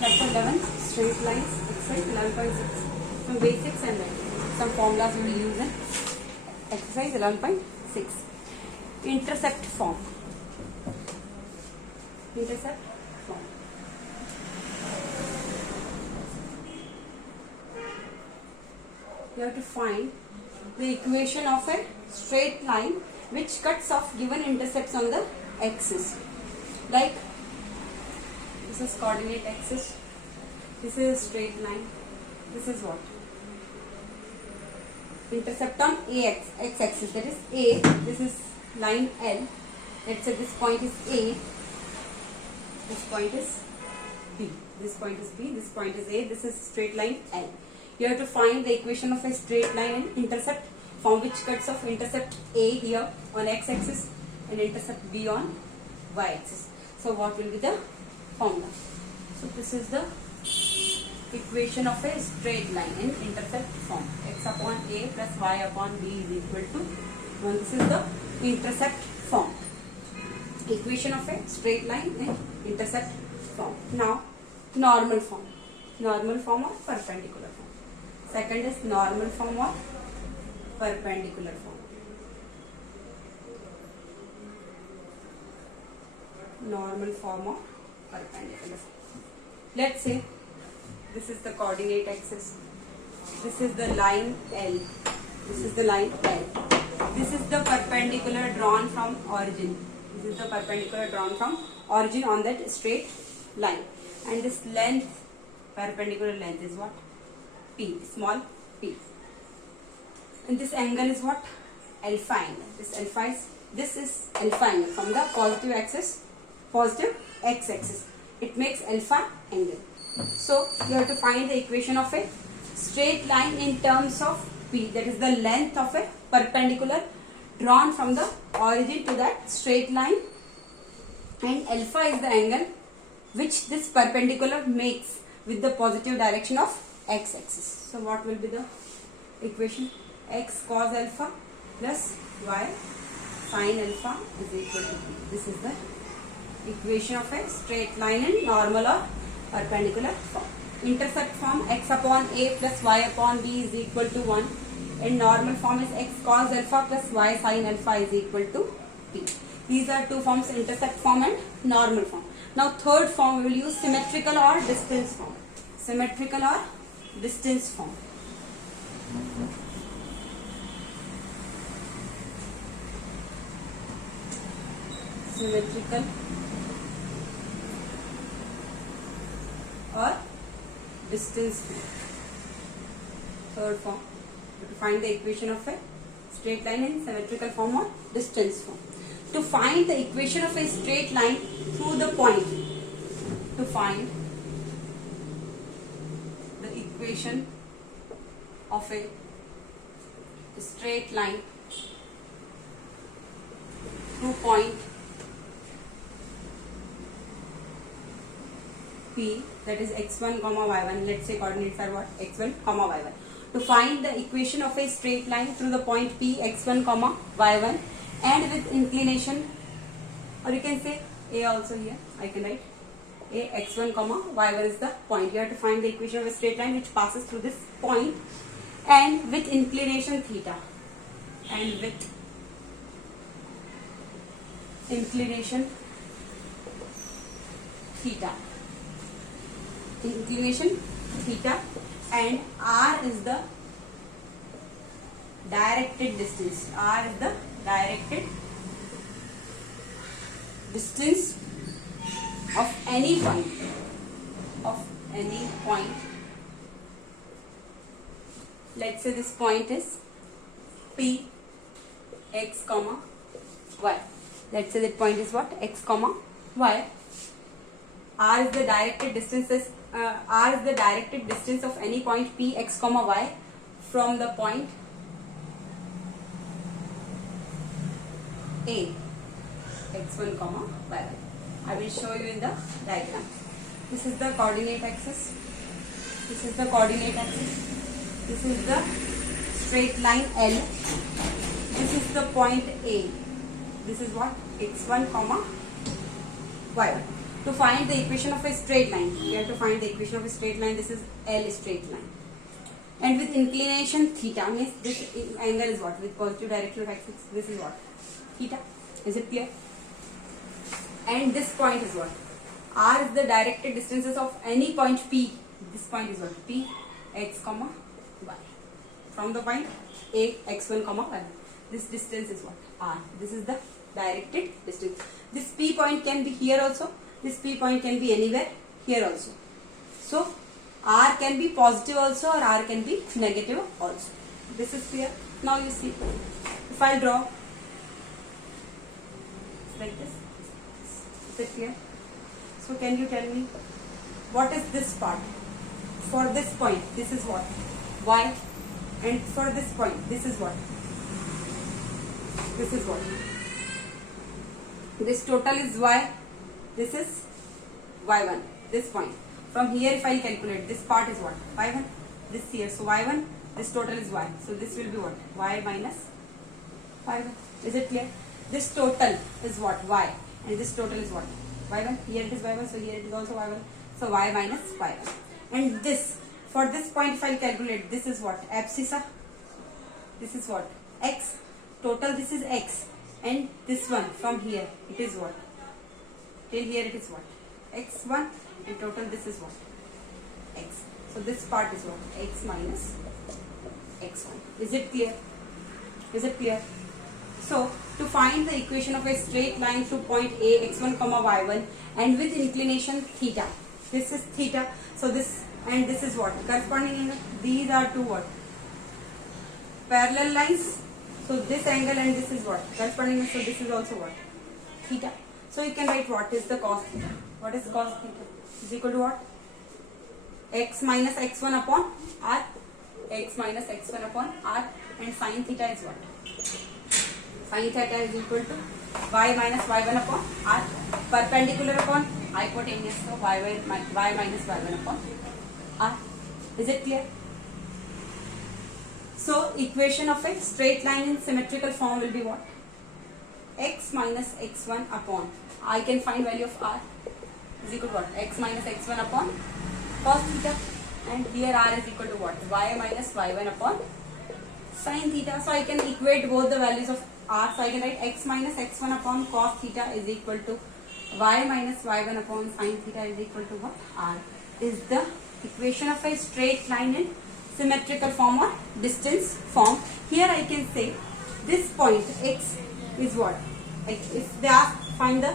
Chapter 11, straight lines, exercise 11.6. Some basics and then some formulas we will use in exercise 11.6. Intercept form. Intercept form. You have to find the equation of a straight line which cuts off given intercepts on the axis. Like this is coordinate axis, this is a straight line, this is what? Intercept on x axis, that is A, this is line L, let's say this point is A, this point is B, this point is B, this point is A, this is straight line L. You have to find the equation of a straight line and intercept form which cuts off intercept A here on x axis and intercept B on y axis. So what will be the formula? So this is the equation of a straight line in intercept form. X upon A plus y upon B is equal to 1. This is the intercept form. Equation of a straight line in intercept form. Now normal form. Normal form or perpendicular form. Second is normal form or perpendicular form. Normal form or perpendicular form. Let's say this is the coordinate axis. This is the line L. This is the line L. This is the perpendicular drawn from origin. This is the perpendicular drawn from origin on that straight line. And this length, perpendicular length is what? P, small p. And this angle is what? Alpha angle. This is alpha angle from the positive axis, positive x axis. It makes alpha angle. So you have to find the equation of a straight line in terms of P, that is the length of a perpendicular drawn from the origin to that straight line, and alpha is the angle which this perpendicular makes with the positive direction of x axis. So what will be the equation? X cos alpha plus y sin alpha is equal to P. This is the equation of a straight line in normal or perpendicular form. Intercept form, x upon A plus y upon B is equal to 1. And normal form is x cos alpha plus y sin alpha is equal to P. These are two forms, intercept form and normal form. Now third form we will use symmetrical or distance form. Symmetrical or distance form. Symmetrical or distance form. Third form. To find the equation of a straight line in symmetrical form or distance form. To find the equation of a straight line through the point. To find the equation of a straight line through point P, that is x1 comma y1. Let's say coordinates are what? x1 comma y1. To find the equation of a straight line through the point P, x1 comma y1, and with inclination, or you can say A also here. I can write A, x1 comma y1 is the point. You have to find the equation of a straight line which passes through this point and with inclination theta. And with inclination theta. Inclination theta, and R is the directed distance. R is the directed distance of any point. Of any point. Let's say this point is P, x comma y. Let's say that point is what? X comma y. R is the directed distances. R is the directed distance of any point P, x comma y from the point A, x1 comma y1. I will show you in the diagram. This is the coordinate axis. This is the coordinate axis. This is the straight line L. This is the point A. This is what? x1 comma y1. to find the equation of a straight line, we have to find the equation of a straight line. This is L straight line. And with inclination theta, means this angle is what? With positive direction of axis, this is what? Theta. Is it clear? And this point is what? R is the directed distances of any point P. This point is what? P, x, comma, y. From the point A, x1, comma, y. This distance is what? R. This is the directed distance. This P point can be here also. This P point can be anywhere, here also. So, R can be positive also or R can be negative also. This is clear. Now you see, if I draw like this, is it clear? So can you tell me what is this part? For this point, this is what? Y. And for this point, this is what? This is what? This total is Y. This is Y1. This point. From here, if I calculate, this part is what? Y1. This here. So Y1, this total is Y. So this will be what? Y minus Y1. Is it clear? This total is what? Y. And this total is what? Y1. Here it is Y1. So here it is also Y1. So Y minus Y1. And this, for this point, if I calculate, this is what? Abscissa. This is what? X. Total, this is X. And this one, from here, it is what? Till here it is what? X1. And total, this is what? X. So this part is what? X minus X1. Is it clear? Is it clear? So, to find the equation of a straight line through point A, x1, comma y1, and with inclination theta. This is theta. So this and this is what? Corresponding, these are two what? Parallel lines. So this angle and this is what? Corresponding, so this is also what? Theta. So you can write what is the cos theta. What is cos theta? Is equal to what? X minus x1 upon r. X minus x1 upon r. And sin theta is what? Sin theta is equal to y minus y1 upon r. Perpendicular upon hypotenuse. So y minus y1 upon r. Is it clear? So equation of a straight line in symmetrical form will be what? X minus x1 upon, I can find value of r is equal to what? X minus x1 upon cos theta, and here r is equal to what? Y minus y1 upon sin theta. So I can equate both the values of r. So I can write x minus x1 upon cos theta is equal to y minus y1 upon sin theta is equal to what? R is the equation of a straight line in symmetrical form or distance form. Here I can say this point x is what? If they ask find the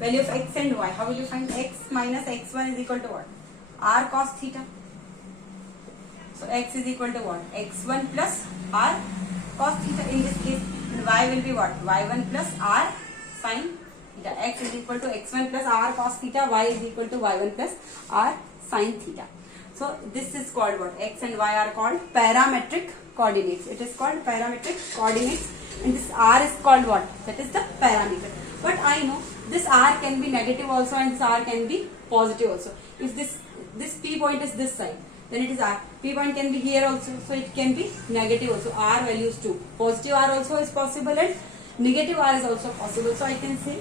value of x and y, how will you find? X minus x1 is equal to what? R cos theta. So x is equal to what? x1 plus r cos theta in this case, and y will be what? y1 plus r sin theta. X is equal to x1 plus r cos theta, y is equal to y1 plus r sin theta. So this is called what? X and y are called parametric coordinates. It is called parametric coordinates, and this r is called what? That is the parameter. But I know this r can be negative also and this r can be positive also. If this P point is this side, then it is r. P point can be here also, so it can be negative also. R values too. Positive r also is possible and negative r is also possible. So I can say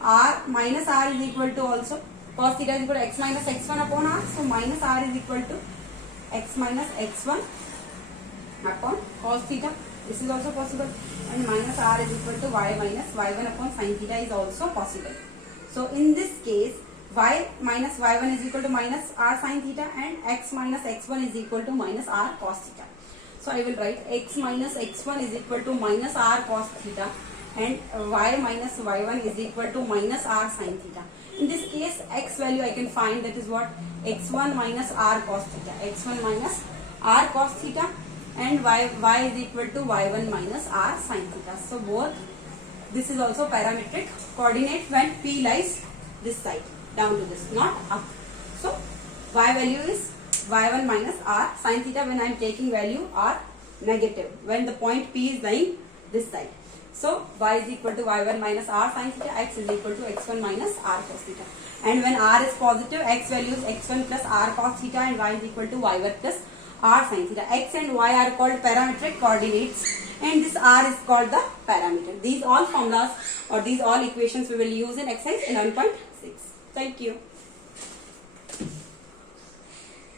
r minus r is equal to also cos theta is equal to x minus x1 upon r. So minus r is equal to x minus x1 upon cos theta. This is also possible, and minus r is equal to y minus y1 upon sin theta is also possible. So in this case, y minus y1 is equal to minus r sin theta, and x minus x1 is equal to minus r cos theta. So I will write x minus x1 is equal to minus r cos theta, and y minus y1 is equal to minus r sin theta. In this case, x value I can find, that is what? x1 minus r cos theta. x1 minus r cos theta, and y is equal to y1 minus r sin theta. So both, this is also parametric coordinate when P lies this side down to this, not up. So y value is y1 minus r sin theta when I am taking value r negative, when the point P is lying this side. So y is equal to y1 minus r sin theta, x is equal to x1 minus r cos theta. And when r is positive, x value is x1 plus r cos theta, and y is equal to y1 plus r sin theta. X and y are called parametric coordinates, and this r is called the parameter. These all formulas or these all equations we will use in exercise 11.6. Thank you.